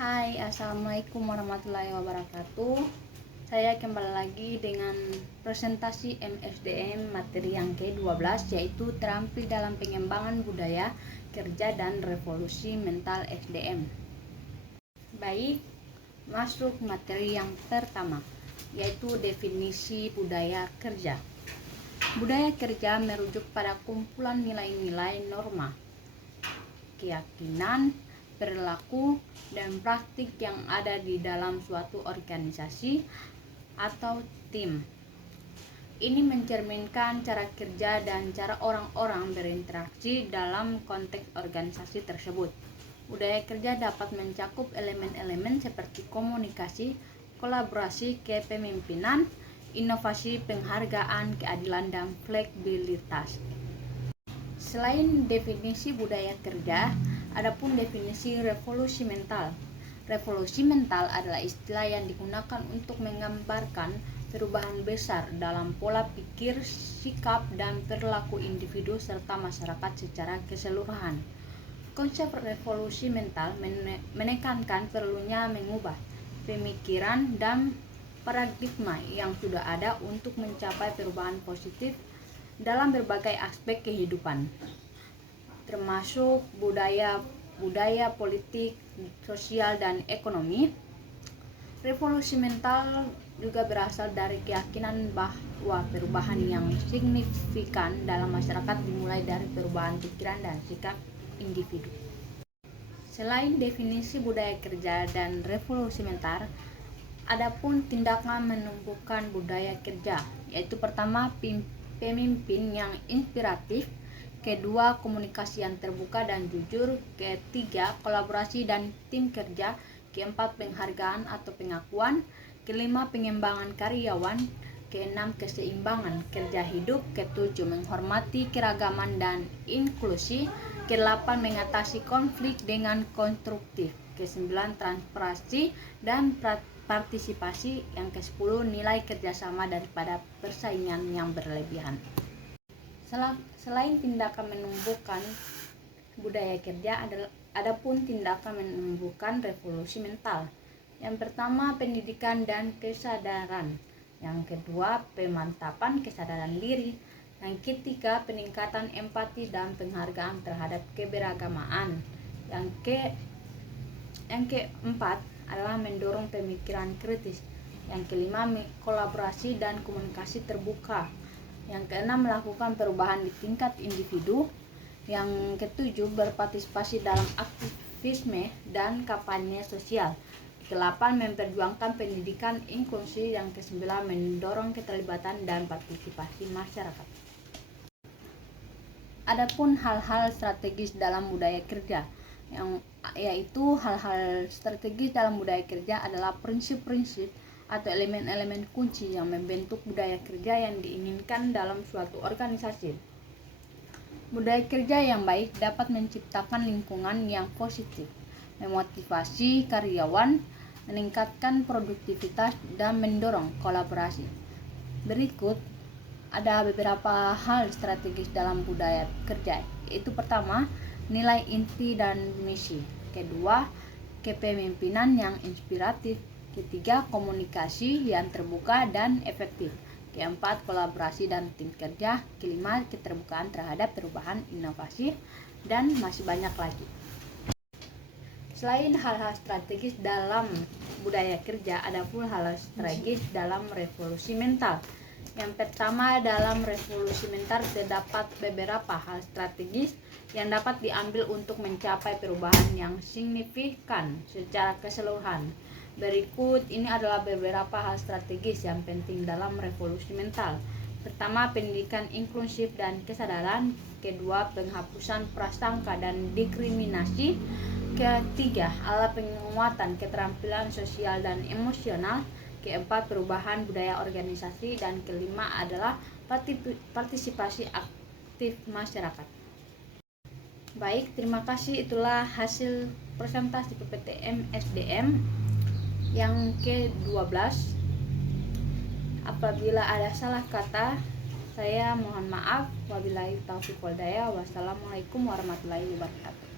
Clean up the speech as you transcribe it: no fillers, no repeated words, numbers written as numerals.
Hai, assalamualaikum warahmatullahi wabarakatuh. Saya kembali lagi dengan presentasi MSDM materi yang ke-12, yaitu terampil dalam pengembangan budaya kerja dan revolusi mental SDM. Baik, masuk materi yang pertama, yaitu definisi budaya kerja. Budaya kerja merujuk pada kumpulan nilai-nilai norma, keyakinan, perilaku, dan praktik yang ada di dalam suatu organisasi atau tim. Ini mencerminkan cara kerja dan cara orang-orang berinteraksi dalam konteks organisasi tersebut. Budaya kerja dapat mencakup elemen-elemen seperti komunikasi, kolaborasi, kepemimpinan, inovasi, penghargaan, keadilan, dan fleksibilitas. Selain definisi budaya kerja, adapun definisi revolusi mental. Revolusi mental adalah istilah yang digunakan untuk menggambarkan perubahan besar dalam pola pikir, sikap, dan perilaku individu serta masyarakat secara keseluruhan. Konsep revolusi mental menekankan perlunya mengubah pemikiran dan paradigma yang sudah ada untuk mencapai perubahan positif dalam berbagai aspek kehidupan, termasuk budaya, politik, sosial, dan ekonomi. Revolusi mental juga berasal dari keyakinan bahwa perubahan yang signifikan dalam masyarakat dimulai dari perubahan pikiran dan sikap individu. Selain definisi budaya kerja dan revolusi mental, adapun tindakan menumbuhkan budaya kerja, yaitu pertama, pemimpin yang inspiratif, kedua, komunikasi yang terbuka dan jujur, ketiga, kolaborasi dan tim kerja, keempat, penghargaan atau pengakuan, kelima, pengembangan karyawan, keenam, keseimbangan kerja hidup, ketujuh, menghormati keragaman dan inklusi, kedelapan, mengatasi konflik dengan konstruktif, kesembilan, transparansi dan partisipasi, yang ke-10, nilai kerjasama daripada persaingan yang berlebihan. Selain tindakan menumbuhkan budaya kerja, adapun tindakan menumbuhkan revolusi mental. Yang pertama, pendidikan dan kesadaran. Yang kedua, pemantapan kesadaran diri. Yang ketiga, peningkatan empati dan penghargaan terhadap keberagamaan. Yang keempat adalah mendorong pemikiran kritis. Yang kelima, kolaborasi dan komunikasi terbuka. Yang keenam, melakukan perubahan di tingkat individu. Yang ketujuh, berpartisipasi dalam aktivisme dan kampanye sosial. Kedelapan, memperjuangkan pendidikan inklusi. Yang kesembilan, mendorong keterlibatan dan partisipasi masyarakat. Adapun hal-hal strategis dalam budaya kerja, yaitu hal-hal strategis dalam budaya kerja adalah prinsip-prinsip atau elemen-elemen kunci yang membentuk budaya kerja yang diinginkan dalam suatu organisasi. Budaya kerja yang baik dapat menciptakan lingkungan yang positif, memotivasi karyawan, meningkatkan produktivitas, dan mendorong kolaborasi. Berikut ada beberapa hal strategis dalam budaya kerja, yaitu pertama, nilai inti dan misi. Kedua, kepemimpinan yang inspiratif. Ketiga, komunikasi yang terbuka dan efektif. Keempat, kolaborasi dan tim kerja. Kelima, keterbukaan terhadap perubahan, inovasi, dan masih banyak lagi. Selain hal-hal strategis dalam budaya kerja, ada pula hal-hal strategis dalam revolusi mental. Yang pertama, dalam revolusi mental terdapat beberapa hal strategis yang dapat diambil untuk mencapai perubahan yang signifikan secara keseluruhan. Berikut ini adalah beberapa hal strategis yang penting dalam revolusi mental. Pertama, pendidikan inklusif dan kesadaran. Kedua, penghapusan prasangka dan diskriminasi. Ketiga, adalah penguatan keterampilan sosial dan emosional. Keempat, perubahan budaya organisasi. Dan kelima adalah partisipasi aktif masyarakat. Baik, terima kasih. Itulah hasil presentasi PPTM SDM yang ke-12. Apabila ada salah kata, saya mohon maaf. Wabillahi taufiq wal hidayah. Wassalamualaikum warahmatullahi wabarakatuh.